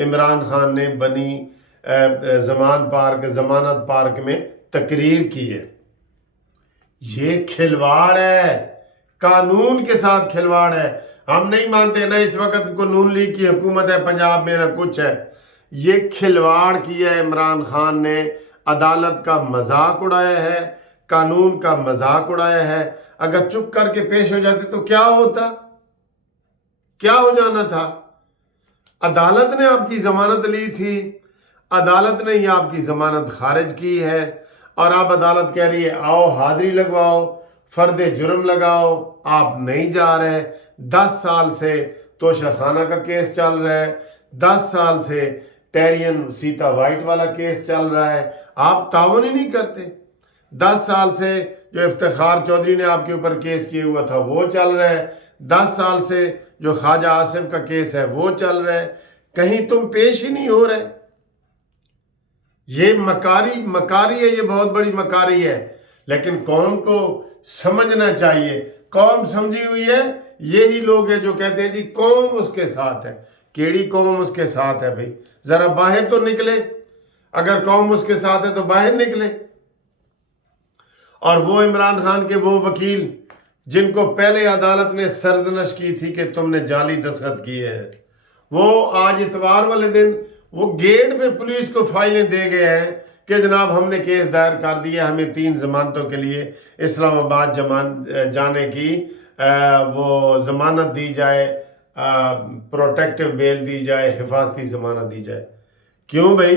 عمران خان نے بنی ضمانت پارک میں تقریر کی ہے۔ یہ کھلواڑ ہے، قانون کے ساتھ کھلواڑ ہے۔ ہم نہیں مانتے نہ اس وقت کو نون لیگ کی حکومت ہے پنجاب میں، نہ کچھ ہے۔ یہ کھلواڑ کیا ہے عمران خان نے، عدالت کا مذاق اڑایا ہے، قانون کا مذاق اڑایا ہے۔ اگر چپ کر کے پیش ہو جاتے تو کیا ہوتا؟ کیا ہو جانا تھا؟ عدالت نے آپ کی ضمانت لی تھی، عدالت نے ہی آپ کی ضمانت خارج کی ہے، اور آپ عدالت کہہ رہی ہے آؤ حاضری لگواؤ، فرد جرم لگاؤ، آپ نہیں جا رہے۔ 10 سال سے توشہ خانہ کا کیس چل رہا ہے، 10 سال سے ٹیرین سیتا وائٹ والا کیس چل رہا ہے، آپ تعاون ہی نہیں کرتے۔ 10 سال سے جو افتخار چودھری نے آپ کے اوپر کیس کیا ہوا تھا وہ چل رہا ہے، 10 سال سے جو خواجہ آصف کا کیس ہے وہ چل رہا ہے، کہیں تم پیش ہی نہیں ہو رہے۔ یہ مکاری ہے، یہ بہت بڑی مکاری ہے، لیکن قوم کو سمجھنا چاہیے۔ قوم سمجھی ہوئی ہے، یہی لوگ ہیں جو کہتے ہیں جی قوم اس کے ساتھ ہے۔ کیڑی قوم اس کے ساتھ ہے بھائی؟ ذرا باہر تو نکلے، اگر قوم اس کے ساتھ ہے تو باہر نکلے۔ اور وہ عمران خان کے وہ وکیل جن کو پہلے عدالت نے سرزنش کی تھی کہ تم نے جعلی دستخط کیے ہیں، وہ آج اتوار والے دن وہ گیٹ پہ پولیس کو فائلیں دے گئے ہیں کہ جناب ہم نے کیس دائر کر دیا، ہمیں 3 ضمانتوں کے لیے اسلام آباد جانے کی وہ ضمانت دی جائے، پروٹیکٹیو بیل دی جائے، حفاظتی ضمانت دی جائے۔ کیوں بھائی؟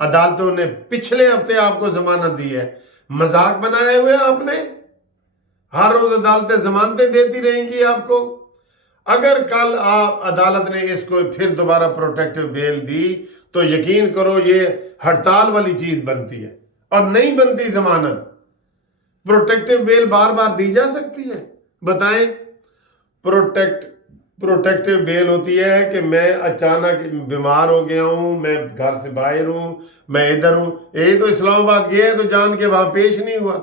عدالتوں نے پچھلے ہفتے آپ کو ضمانت دی ہے، مذاق بنائے ہوئے آپ نے۔ ہر روز عدالتیں ضمانتیں دیتی رہیں گی آپ کو۔ اگر کل عدالت نے اس کو پھر دوبارہ پروٹیکٹیو بیل دی تو یقین کرو یہ ہڑتال والی چیز بنتی ہے، اور نہیں بنتی ضمانت۔ پروٹیکٹیو بیل بار بار دی جا سکتی ہے؟ بتائیں۔ پروٹیکٹیو بیل ہوتی ہے کہ میں اچانک بیمار ہو گیا ہوں، میں گھر سے باہر ہوں، میں ادھر ہوں۔ یہ تو اسلام آباد گیا ہے تو جان کے وہاں پیش نہیں ہوا۔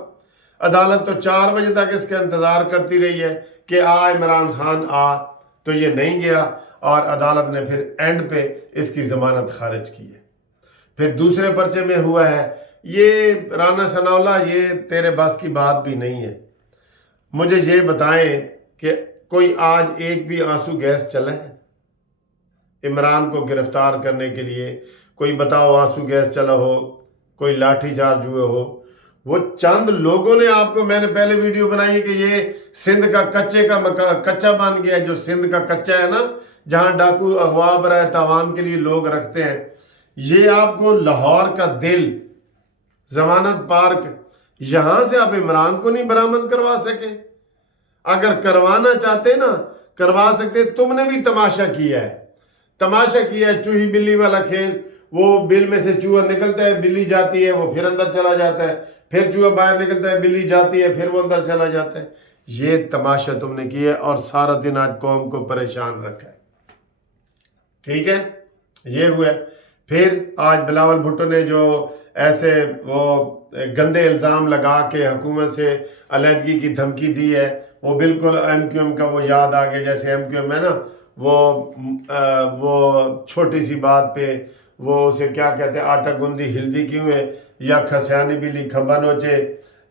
عدالت تو 4 بجے تک اس کا انتظار کرتی رہی ہے کہ عمران خان تو یہ نہیں گیا، اور عدالت نے پھر اینڈ پہ اس کی ضمانت خارج کی ہے۔ پھر دوسرے پرچے میں ہوا ہے یہ رانا ثناء اللہ، یہ تیرے بس کی بات بھی نہیں ہے۔ مجھے یہ بتائیں کہ کوئی آج ایک بھی آنسو گیس چلا ہے عمران کو گرفتار کرنے کے لیے؟ کوئی بتاؤ آنسو گیس چلا ہو، کوئی لاٹھی چارج ہوئے ہو؟ وہ چند لوگوں نے آپ کو، میں نے پہلے ویڈیو بنائی کہ یہ سندھ کا کچا بن گیا، جو سندھ کا کچا ہے نا، جہاں ڈاکو اغوا برائے تاوان کے لیے لوگ رکھتے ہیں، یہ آپ کو لاہور کا دل ضمانت پارک، یہاں سے آپ عمران کو نہیں برآمد کروا سکے؟ اگر کروانا چاہتے نا کروا سکتے۔ تم نے بھی تماشا کیا ہے، چوہی بلی والا کھیل۔ وہ بل میں سے چوہا نکلتا ہے، بلی جاتی ہے، وہ پھر اندر چلا جاتا ہے، پھر چوہا باہر نکلتا ہے، بلی جاتی ہے، پھر وہ اندر چلا جاتا ہے۔ یہ تماشا تم نے کیا ہے، اور سارا دن آج قوم کو پریشان رکھا ہے۔ ٹھیک ہے، یہ ہوا ہے۔ پھر آج بلاول بھٹو نے جو ایسے وہ گندے الزام لگا کے حکومت سے علیحدگی کی دھمکی دی ہے، وہ بالکل ایم کیو ایم کا وہ یاد آ گیا، جیسے ایم کیو ایم ہے نا، وہ چھوٹی سی بات پہ وہ اسے کیا کہتے ہیں، آٹا گندی ہلدی کیوں ہے، یا کھسیانی بلی کھمبا نوچے،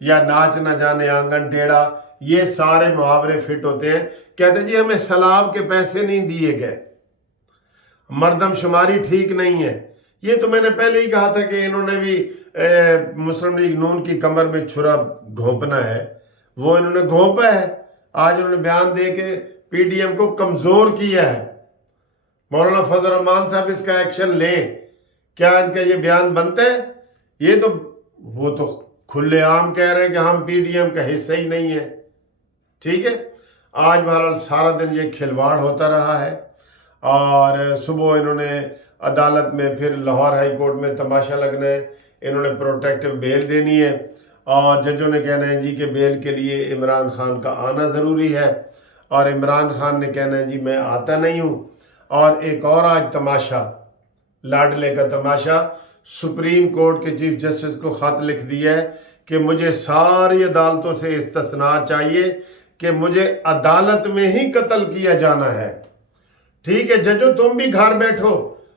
یا ناچ نہ جانے آنگن ٹیڑھا، یہ سارے محاورے فٹ ہوتے ہیں۔ کہتے ہیں جی ہمیں سلاب کے پیسے نہیں دیے گئے، مردم شماری ٹھیک نہیں ہے۔ یہ تو میں نے پہلے ہی کہا تھا کہ انہوں نے بھی مسلم لیگ نون کی کمر میں چھرا گھونپنا ہے، وہ انہوں نے گھونپا ہے۔ آج انہوں نے بیان دے کے پی ڈی ایم کو کمزور کیا ہے۔ مولانا فضل الرحمان صاحب اس کا ایکشن لیں، کیا ان کا یہ بیان بنتا ہے؟ یہ تو وہ تو کھلے عام کہہ رہے ہیں کہ ہم پی ڈی ایم کا حصہ ہی نہیں ہے۔ ٹھیک ہے، آج بہرحال سارا دن یہ کھلواڑ ہوتا رہا ہے، اور صبح انہوں نے عدالت میں پھر لاہور ہائی کورٹ میں تماشا لگنا ہے، انہوں نے پروٹیکٹیو بیل دینی ہے، اور ججوں نے کہنا ہے جی کہ بیل کے لیے عمران خان کا آنا ضروری ہے، اور عمران خان نے کہنا ہے جی میں آتا نہیں ہوں۔ اور ایک اور آج تماشا، لاڈلے کا تماشا، سپریم کورٹ کے چیف جسٹس کو خط لکھ دیا ہے کہ مجھے ساری عدالتوں سے استثناء چاہیے کہ مجھے عدالت میں ہی قتل کیا جانا ہے۔ ٹھیک ہے ججو، تم بھی گھر بیٹھو،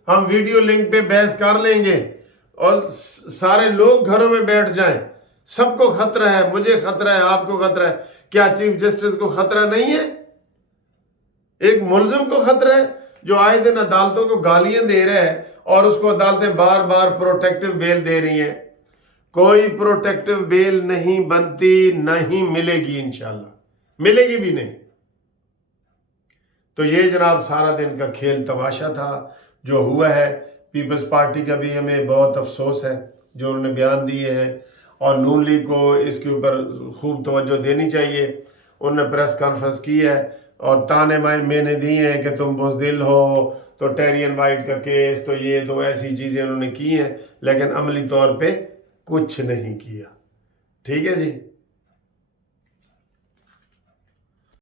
ہم ویڈیو لنک پہ بحث کر لیں گے اور سارے لوگ گھروں میں بیٹھ جائیں. سب کو خطرہ ہے, مجھے خطرہ ہے, آپ کو خطرہ ہے. کیا چیف جسٹس کو خطرہ نہیں ہے؟ ایک ملزم کو خطرہ ہے جو آئے دن عدالتوں کو گالیاں دے رہا ہے اور اس کو عدالتیں بار بار پروٹیکٹیو بیل دے رہی ہیں. کوئی پروٹیکٹیو بیل نہیں بنتی, نہیں ملے گی, انشاءاللہ ملے گی بھی نہیں. تو یہ جناب سارا دن کا کھیل تماشا تھا جو ہوا ہے. پیپلز پارٹی کا بھی ہمیں بہت افسوس ہے جو انہوں نے بیان دیے ہیں, اور نون لیگ کو اس کے اوپر خوب توجہ دینی چاہیے. انہوں نے پریس کانفرنس کی ہے اور تانے میں نے دی ہیں کہ تم بزدل ہو, تو ٹیرین وائٹ کا کیس, تو یہ تو ایسی چیزیں انہوں نے کی ہیں, لیکن عملی طور پہ کچھ نہیں کیا. ٹھیک ہے جی.